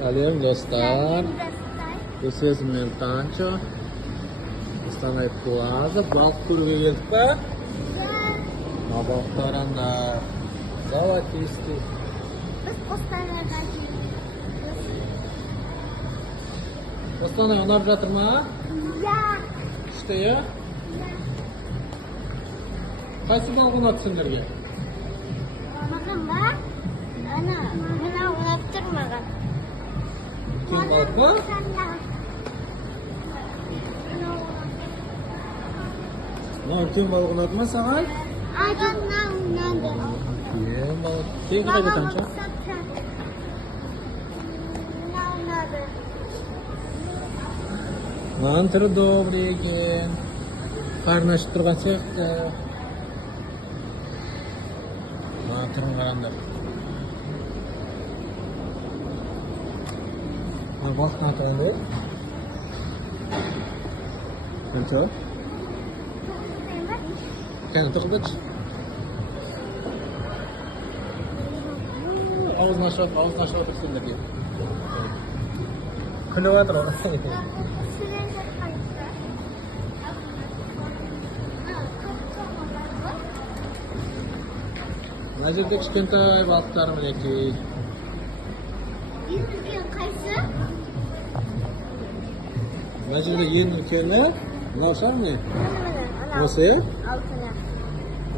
Salam dostlar. Bu siz men Tancho. Istanbul Plaza. Bалық көруге келдік па? Балықтар анда. Золотистый. Biz Qo'stanaydan Qo'stanay ұнап жатыр ма? Ya. Күшті, ya? Қайсы балық ұнады сендерге? Mаған ба? Ana, mına ұнап тұр маған. Үлкен балық па? Мына үлкен балық ұнады ма саған? Адамна ұнады. Үлкен балық. Сен қайда Танcho? Мына ұнады. Маған түрі добрый екен. Қарны ашып тұрған сияқты. Маған түрін қараңдар. Мына балықтың аты қандай? Танcho? Кәне тұқылдашы. Ауызын ашып отыр сендерге. Күліп жатыр ғой. Мына жерде кішкентай балықтар мінекей. Ең үлкен қайсы? Мына жерде ең үлкені мынау шығар міне? Мына. Осы, иә? Алтыны.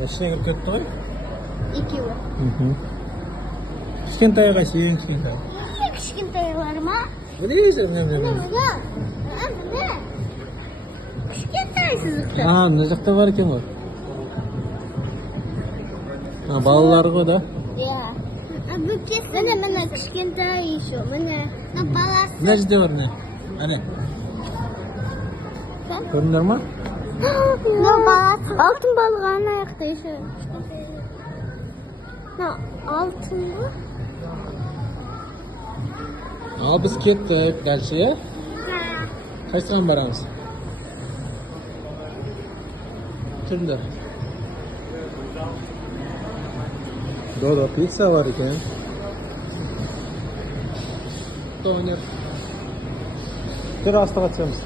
Ішіне кіріп кетті ғой? Екеуі. Кішкентай қайсы, ең кішкентай? Ең кішкентайлар ма? Білесің, Мына. Мына. Кішкентай сызықты. Мына жақта бар екен ғой. Балалар ғой да. Иә. Міне кішкентай еще. Міне. Баласы. Мына жерде бар міне. Әне. Көрдіңдер ма? Алтын balığı ana ayakta yaşıyor. Altın mı? Al biz kettik. Дальше, ya? Қайсыған барамыз? Kimdir? Dodo pizza var ekan. Doner. Terasga chiqamiz.